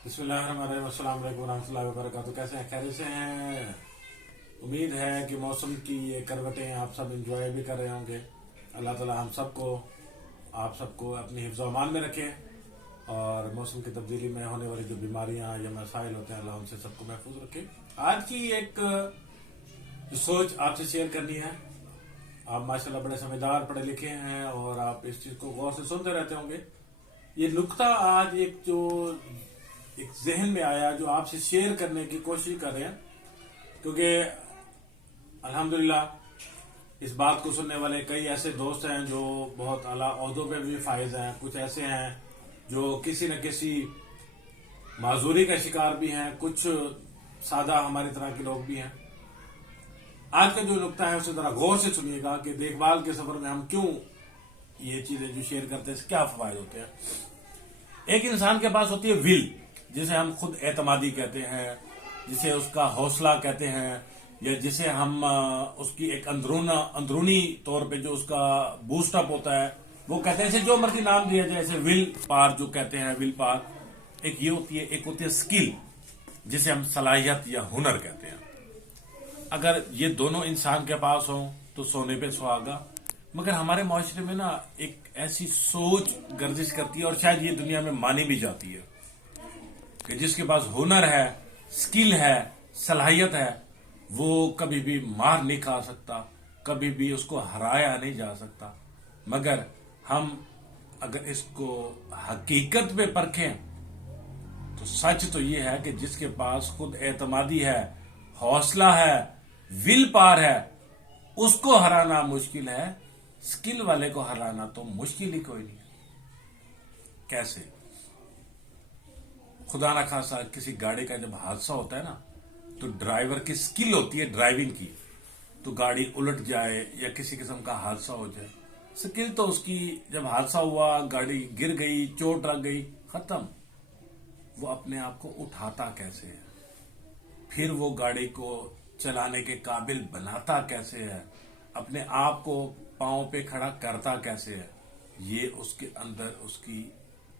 बिस्मिल्लाहिर्रहमानिर्रहीम। अस्सलाम वालेकुम रहमतुल्लाहि व बरकातहू। कैसे हैं? खैरियत से हैं? उम्मीद है कि मौसम की ये करवटें आप सब इंजॉय भी कर रहे होंगे। अल्लाह ताला हम सबको आप सबको अपनी हिफ्ज़ व अमान में रखे और मौसम की तब्दीली में होने वाली जो बीमारियां या मसाइल होते हैं, अल्लाह हमसे सबको महफूज रखे। आज की एक जो सोच आपसे शेयर करनी है। आप माशाल्लाह बड़े समझदार पढ़े लिखे हैं और आप इस चीज़ को गौर से सुनते रहते होंगे। ये नुक्ता आज एक जहन में आया जो आपसे शेयर करने की कोशिश कर रहे हैं, क्योंकि अल्हम्दुलिल्लाह इस बात को सुनने वाले कई ऐसे दोस्त हैं जो बहुत आला ओहदों पे भी फायज हैं। कुछ ऐसे हैं जो किसी न किसी माजूरी का शिकार भी हैं, कुछ सादा हमारी तरह के लोग भी हैं। आज का जो नुक्ता है उसे जरा गौर से सुनिएगा कि देखभाल के सफर में हम क्यों ये चीजें जो शेयर करते हैं इससे क्या फायदे होते हैं। एक इंसान के पास होती है विल, जिसे हम खुद एतमादी कहते हैं, जिसे उसका हौसला कहते हैं, या जिसे हम उसकी एक अंदरूनी तौर पे जो उसका बूस्टअप होता है वो कहते हैं। इसे जो मर्जी नाम दिया जाए, जैसे विल पार जो कहते हैं, विल पार एक ये होती है। एक होती है स्किल, जिसे हम सलाहियत या हुनर कहते हैं। अगर ये दोनों इंसान के पास हो तो सोने पे सुहागा। मगर हमारे माशरे में ना एक ऐसी सोच गर्दिश करती है और शायद ये दुनिया में मानी भी जाती है कि जिसके पास हुनर है, स्किल है, सलाहियत है, वो कभी भी मार नहीं खा सकता, कभी भी उसको हराया नहीं जा सकता। मगर हम अगर इसको हकीकत में परखें तो सच तो ये है कि जिसके पास खुद एतमादी है, हौसला है, विल पार है, उसको हराना मुश्किल है। स्किल वाले को हराना तो मुश्किल ही कोई नहीं है। कैसे? खुदा ना खासा किसी गाड़ी का जब हादसा होता है ना, तो ड्राइवर की स्किल होती है ड्राइविंग की, तो गाड़ी उलट जाए या किसी किस्म का हादसा हो जाए, स्किल तो उसकी जब हादसा हुआ, गाड़ी गिर गई, चोट लग गई, खत्म। वो अपने आप को उठाता कैसे है, फिर वो गाड़ी को चलाने के काबिल बनाता कैसे है, अपने आप को पांव पे खड़ा करता कैसे है, ये उसके अंदर उसकी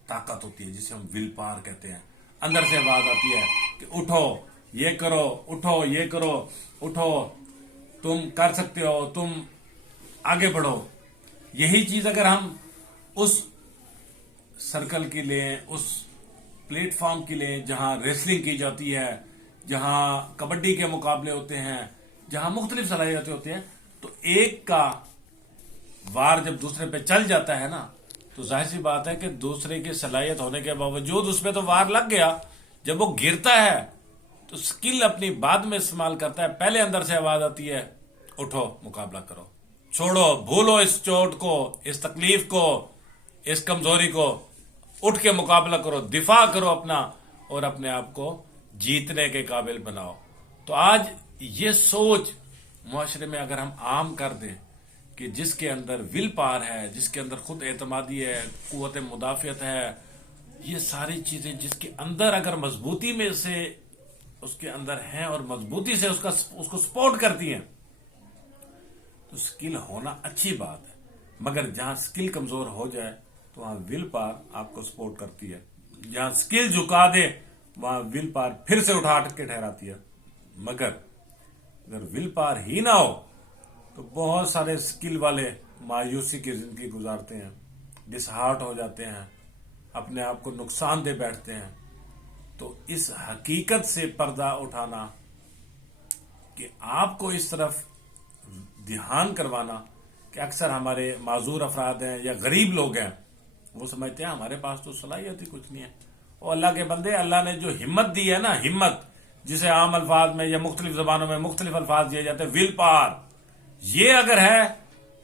ताकत होती है, जिसे हम विल पावर कहते हैं। अंदर से आवाज आती है कि उठो, ये करो, उठो, ये करो, उठो, तुम कर सकते हो, तुम आगे बढ़ो। यही चीज अगर हम उस सर्कल की लें, उस प्लेटफॉर्म की लें जहां रेसलिंग की जाती है, जहां कबड्डी के मुकाबले होते हैं, जहां मुख्तलिफ सलाहियतें होती हैं, तो एक का वार जब दूसरे पे चल जाता है ना, तो जाहिर सी बात है कि दूसरे की सलाहियत होने के बावजूद उसमें तो वार लग गया। जब वो गिरता है तो स्किल अपनी बाद में इस्तेमाल करता है। पहले अंदर से आवाज आती है, उठो, मुकाबला करो, छोड़ो, भूलो इस चोट को, इस तकलीफ को, इस कमजोरी को, उठ के मुकाबला करो, दिफा करो अपना और अपने आप को जीतने के काबिल बनाओ। तो आज ये सोच मुआशरे में अगर हम आम कर दें कि जिसके अंदर विल पावर है, जिसके अंदर खुद एतमादी है, कुव्वत मुदाफियत है, ये सारी चीजें जिसके अंदर अगर मजबूती में से उसके अंदर हैं और मजबूती से उसको सपोर्ट करती हैं, तो स्किल होना अच्छी बात है। मगर जहां स्किल कमजोर हो जाए तो वहां विल पावर आपको सपोर्ट करती है। जहां स्किल झुका दे वहां विल पावर फिर से उठा के ठहराती है। मगर अगर विल पावर ही ना हो तो बहुत सारे स्किल वाले मायूसी की जिंदगी गुजारते हैं, डिसहार्ट हो जाते हैं, अपने आप को नुकसान दे बैठते हैं। तो इस हकीकत से पर्दा उठाना कि आपको इस तरफ ध्यान करवाना कि अक्सर हमारे माजूर अफराद हैं या गरीब लोग हैं, वो समझते हैं हमारे पास तो सलाहियत ही कुछ नहीं है। और अल्लाह के बंदे, अल्लाह ने जो हिम्मत दी है ना, हिम्मत जिसे आम अल्फाज में या मुख्तलिफ जबानों में मुख्तलिफ अल्फाज दिए जाते हैं, विल पावर, ये अगर है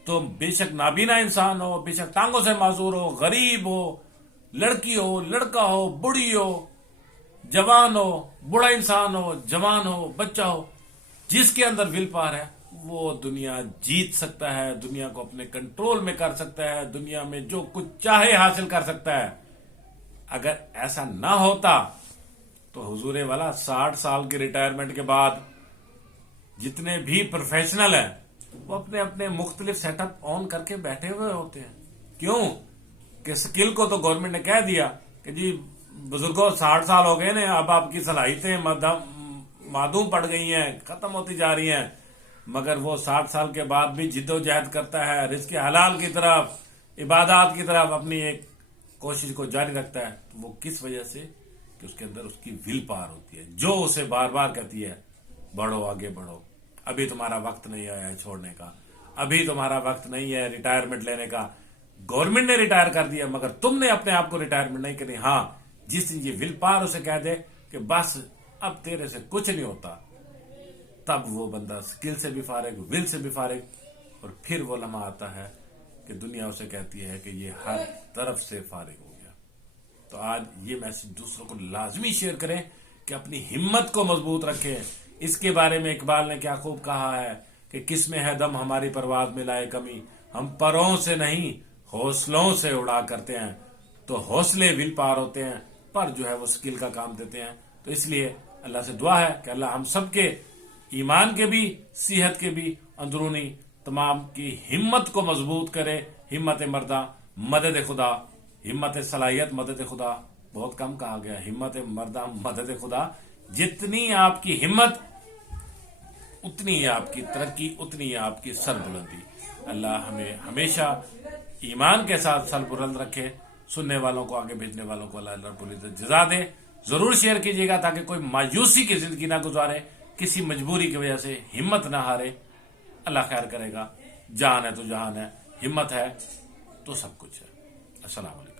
तो बेशक नाबीना इंसान हो, बेशक टांगों से माजूर हो, गरीब हो, लड़की हो, लड़का हो, बुढ़ी हो, जवान हो, बूढ़ा इंसान हो, जवान हो, बच्चा हो, जिसके अंदर विल पावर है वो दुनिया जीत सकता है, दुनिया को अपने कंट्रोल में कर सकता है, दुनिया में जो कुछ चाहे हासिल कर सकता है। अगर ऐसा ना होता तो हुजूरे वाला 60 साल के रिटायरमेंट के बाद जितने भी प्रोफेशनल हैं वो अपने अपने मुख्तलिफ सेटअप ऑन करके बैठे हुए होते हैं। क्यों? कि स्किल को तो गवर्नमेंट ने कह दिया कि जी बुजुर्गों 60 साल हो गए ना, अब आपकी सलाहियतें मादूम पड़ गई हैं, खत्म होती जा रही हैं, मगर वो 60 साल के बाद भी जिद्दोजहद करता है, रिज़्क़ हलाल की तरफ, इबादत की तरफ अपनी एक कोशिश को जारी रखता है। तो वो किस वजह से? कि उसके अंदर उसकी विल पावर होती है, जो उसे बार बार कहती है बढ़ो, आगे बढ़ो, अभी तुम्हारा वक्त नहीं आया है छोड़ने का, अभी तुम्हारा वक्त नहीं है रिटायरमेंट लेने का। गवर्नमेंट ने रिटायर कर दिया, मगर तुमने अपने आप को रिटायरमेंट नहीं करनी। हाँ, जिस दिन ये विल पावर उसे कह दे कि बस अब तेरे से कुछ नहीं होता, तब वो बंदा स्किल से भी फारिग, विल से भी फारिग, और फिर वो लम्हा आता है कि दुनिया उसे कहती है कि ये हर तरफ से फारिग हो गया। तो आज ये मैसेज दूसरों को लाजमी शेयर करें कि अपनी हिम्मत को मजबूत रखें। इसके बारे में इकबाल ने क्या खूब कहा है कि किसमें है दम हमारी परवाज में लाए कमी, हम परों से नहीं हौसलों से उड़ा करते हैं। तो हौसले विल पावर होते हैं, पर जो है वो स्किल का काम देते हैं। तो इसलिए अल्लाह से दुआ है कि अल्लाह हम सबके ईमान के भी, सेहत के भी, अंदरूनी तमाम की हिम्मत को मजबूत करे। हिम्मत मर्दा मदद खुदा, हिम्मत सलाहियत मदद खुदा बहुत कम कहा गया, हिम्मत मर्दा मदद खुदा। जितनी आपकी हिम्मत उतनी ही आपकी तरक्की, उतनी ही आपकी सरबुलंदी। अल्लाह हमें हमेशा ईमान के साथ सर बुलंद रखे। सुनने वालों को, आगे भेजने वालों को अल्लाह रब्बुल इज्जत जज़ा दे। जरूर शेयर कीजिएगा ताकि कोई मायूसी की जिंदगी ना गुजारे, किसी मजबूरी की वजह से हिम्मत ना हारे। अल्लाह खैर करेगा। जान है तो जहान है, हिम्मत है तो सब कुछ है। अस्सलाम वालेकुम।